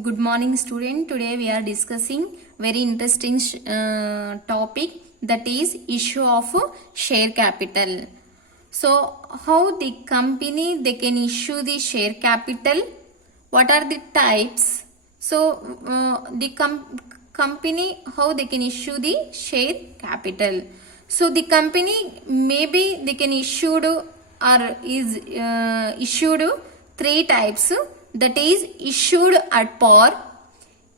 Good morning student. Today we are discussing very interesting topic, that is issue of share capital. So how the company they can issue the share capital, what are the types? So the company how they can issue the share capital. So the company maybe they can issued or is issued three types, that is issued at par,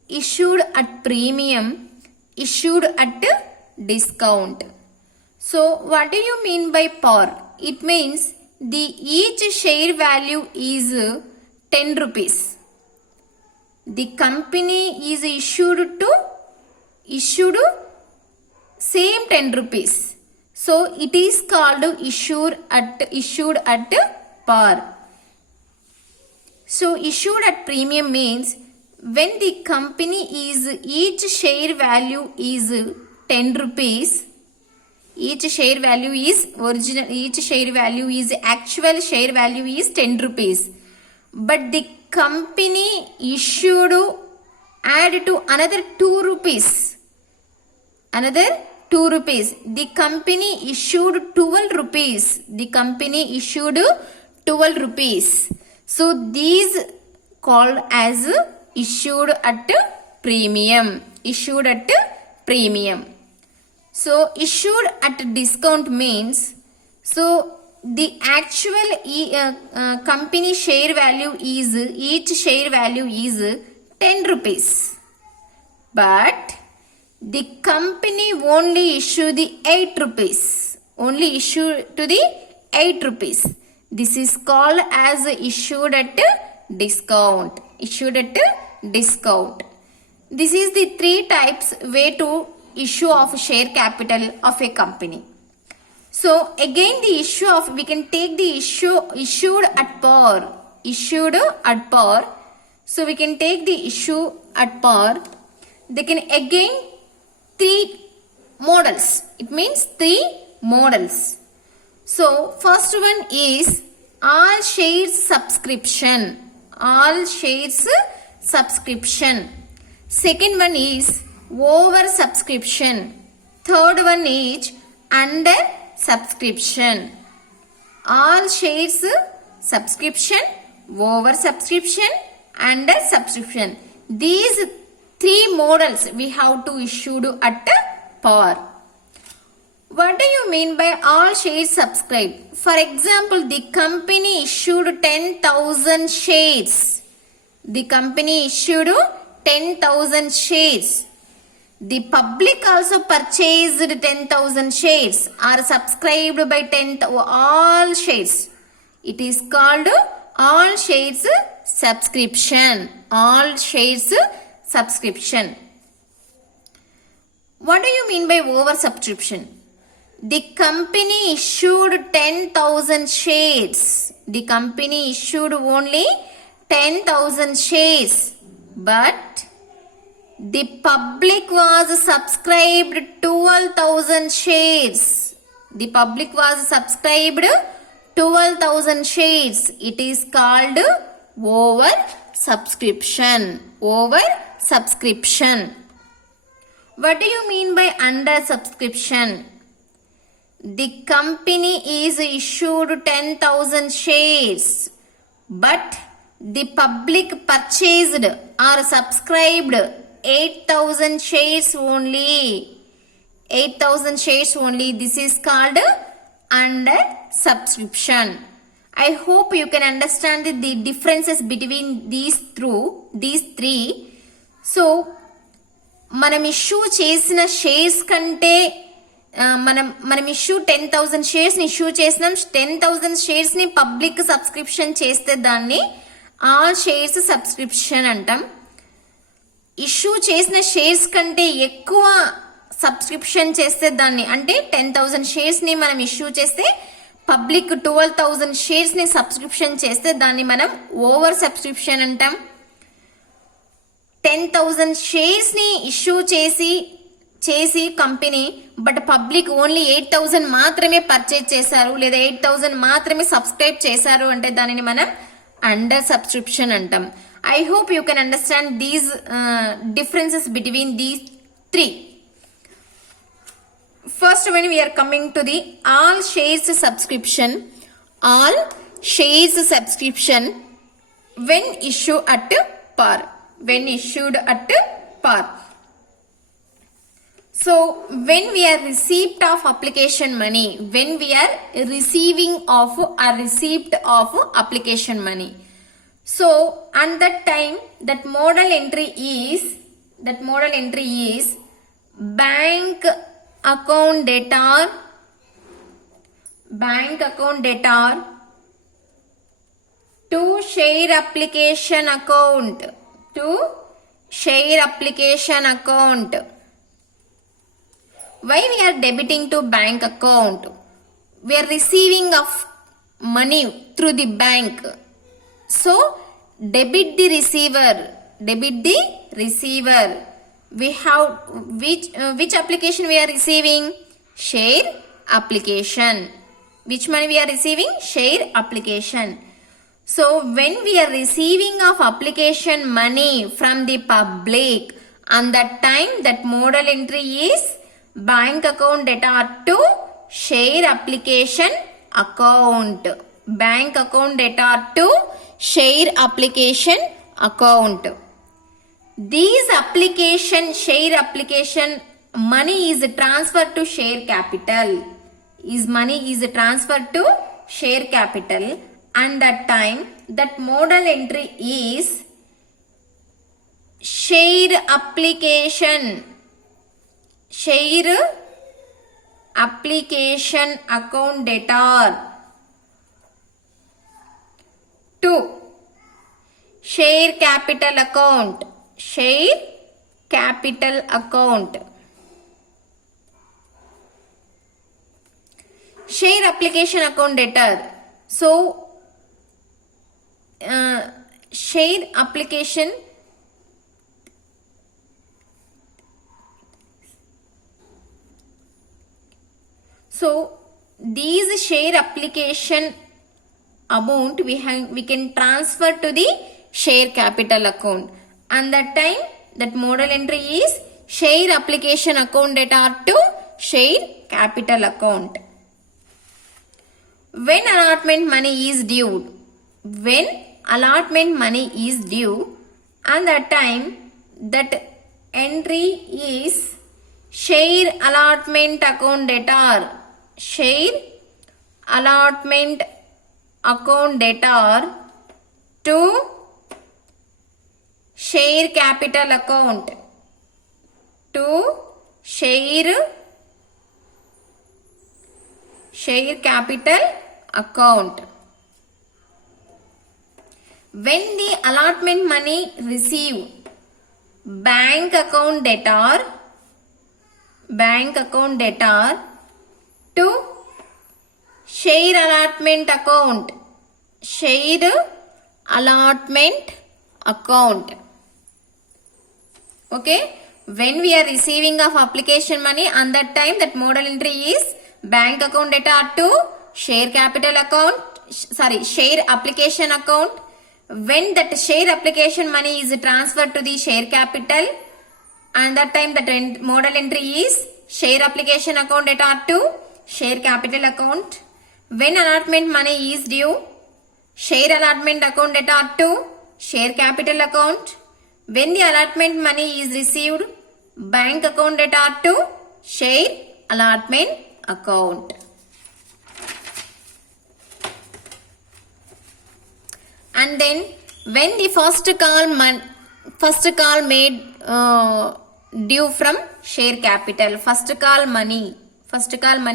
issued at premium, issued at discount. So what do you mean by par? It means the each share value is 10 rupees. The company is issued same 10 rupees. So it is called issued at par. So issued at premium means when the company is each share value is 10 rupees. Each share value is actual share value is 10 rupees. But the company issued add to another 2 rupees. Another 2 rupees. The company issued 12 rupees. The company issued 12 rupees. So these called as issued at premium. Issued at premium. So issued at discount means, so the actual company share value is, each share value is 10 rupees. But the company only issue the 8 rupees. Only issue to the 8 rupees. This is called as issued at discount. Issued at discount. This is the three types way to issue of share capital of a company. So again the issue of, we can take the issued at par. Issued at par. So we can take the issue at par. They can again three models. It means three models. So first one is all shares subscription. All shares subscription. Second one is over subscription. Third one is under subscription. All shares subscription, over subscription, under subscription. These three models we have to issue at par. What do you mean by all shares subscribed? For example, the company issued 10,000 shares. The company issued 10,000 shares. The public also purchased 10,000 shares or subscribed by all shares. It is called all shares subscription. All shares subscription. What do you mean by over subscription? The company issued 10,000 shares. The company issued only 10,000 shares. But the public was subscribed 12,000 shares. The public was subscribed 12,000 shares. It is called over subscription. Over subscription. What do you mean by under subscription? The company is issued 10,000 shares, but the public purchased or subscribed 8,000 shares only. 8,000 shares only. This is called under subscription. I hope you can understand the differences between these three. So, మనం issue చేసిన shares కంటే మనం issue 10,000 shares ని issue చేసినాం. 10,000 shares ని public subscription చేస్తే దాన్ని all shares subscription అంటాం. ఇష్యూ చేసిన షేర్స్ కంటే ఎక్కువ సబ్స్క్రిప్షన్ చేస్తే దాన్ని, అంటే 10,000 షేర్స్ ని మనం ఇష్యూ చేస్తే పబ్లిక్ 12,000 షేర్స్ ని సబ్స్క్రిప్షన్ చేస్తే దాన్ని మనం ఓవర్ సబ్స్క్రిప్షన్ అంటాం. 10,000 షేర్స్ ని ఇష్యూ చేసి కంపెనీ, బట్ పబ్లిక్ ఓన్లీ 8,000 మాత్రమే పర్చేజ్ చేశారు లేదా 8,000 మాత్రమే సబ్స్క్రైబ్ చేశారు అంటే దానిని మనం అండర్ సబ్స్క్రిప్షన్ అంటాం. I hope you can understand these differences between these three. First one, we are coming to the all shares subscription. All shares subscription when issued at par. When issued at par. So when we are receipt of application money, when we are receiving of a receipt of application money. So at that time that modal entry is bank account debtor to share application account Why we are debiting to bank account? We are receiving of money through the bank. So debit the receiver. We have which application we are receiving? Share application. Which money we are receiving? Share application. So when we are receiving of application money from the public, on that time that modal entry is bank account debtor to share application account. Bank account debtor to share application account. These share application money is transferred to share capital. Money is transferred to share capital, and that time that modal entry is share application account debtor to share capital account. Share application account debtor. So share application So these share application amount we can transfer to the share capital account, and that time that modal entry is share application account debtor to share capital account. When allotment money is due, and that time that entry is share allotment account debtor. Share allotment account debtor to share capital account. Share capital account. When the allotment money receive bank account debtor to share allotment account. Okay, when we are receiving of application money, on that time that modal entry is bank account debtor to share capital account, share application account. When that share application money is transferred to the share capital, and that time that modal entry is share application account debtor to share capital account. When allotment money is due, share allotment account debtor to share capital account. When the allotment money is received, bank account debtor to share allotment account. And then when the first call made due from share capital, first call money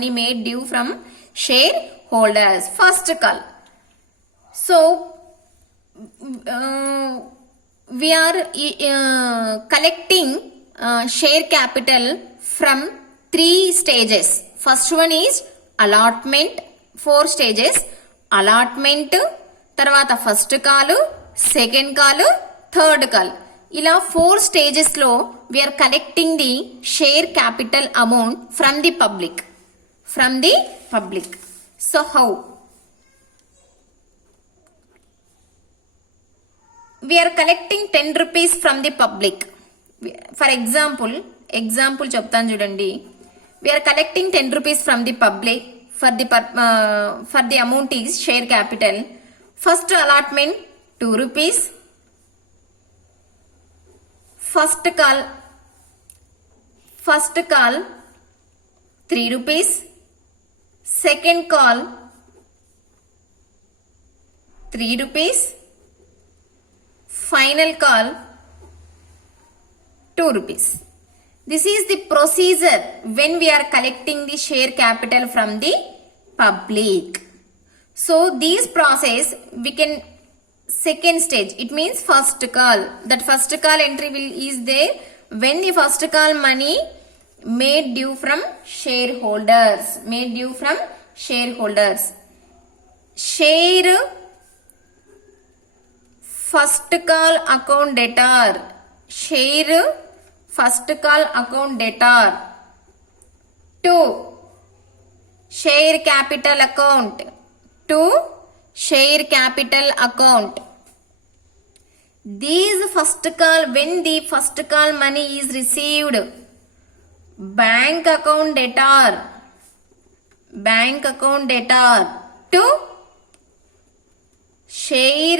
made due from shareholders, first call. So we are collecting share capital from 3 stages. First one is allotment, 4 stages. Allotment, తర్వాత first call, second call, third call. ఇలా 4 stages లో we are collecting the share capital amount from the public. So how? we are collecting 10 rupees from the public. For example చెప్తాను చూడండి. We are collecting 10 rupees from the public for the amount is share capital. First allotment 2 rupees. First call 3 rupees. Second call 3 rupees. Final call 2 rupees. This is the procedure when we are collecting the share capital from the public. So this process we can second stage, it means first call. That first call entry is there when the first call money made due from shareholders. Share first call account debtor. Share first call account debtor. 2. Share capital account. 2. Share capital account. These first call, when the first call money is received, bank account debtor. 2. Share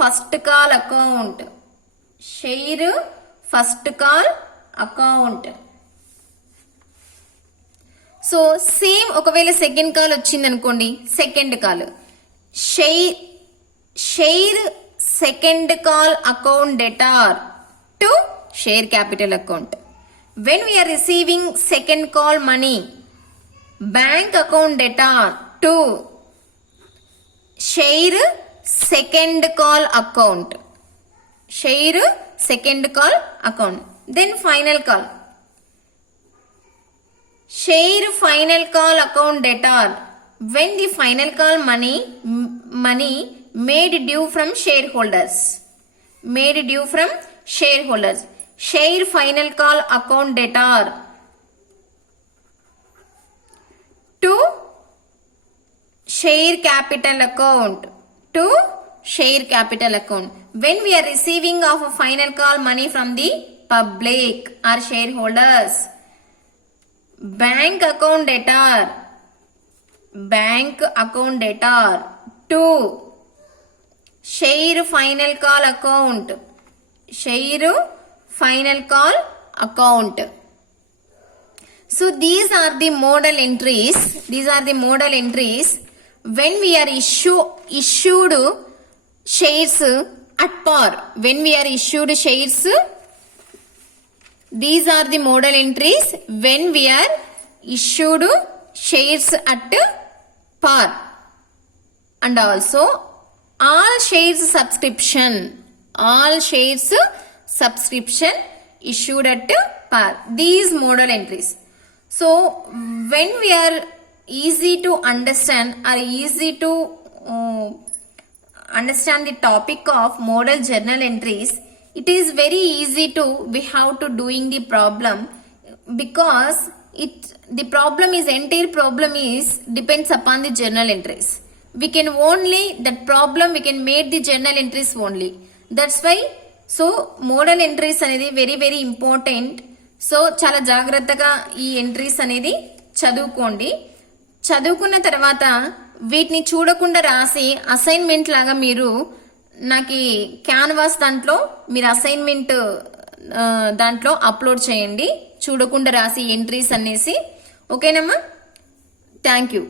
first call account. So same ఒకవేళ second call వచ్చింది అనుకోండి, second call share second call account debtor to share capital account. When we are receiving second call money, bank account debtor to share second call account. Then final call. Share final call account debtor. When the final call money made due from shareholders. Share final call account debtor to share capital account. When we are receiving of a final call money from the public or shareholders, bank account debtor to share final call account. So these are the modal entries when we are issued shares at par. When we are issued shares, these are the modal entries when we are issued shares at par. And also all shares subscription issued at par. These modal entries. So when we are easy to understand or easy to understand the topic of modal journal entries, it is very easy to we have to doing the problem, because the entire problem is depends upon the journal entries. We can make the journal entries only. That's why so modal entries అనేది very very important. So చాలా జాగ్రత్తగా ఈ entries అనేది చదువుకున్న తర్వాత వీటిని చూడకుండా రాసి అసైన్మెంట్ లాగా మీరు నాకు క్యాన్వాస్ దాంట్లో మీరు అసైన్మెంట్ దాంట్లో అప్లోడ్ చేయండి, చూడకుండా రాసి ఎంట్రీస్ అనేసి. ఓకేనమ్మా, థ్యాంక్ యూ.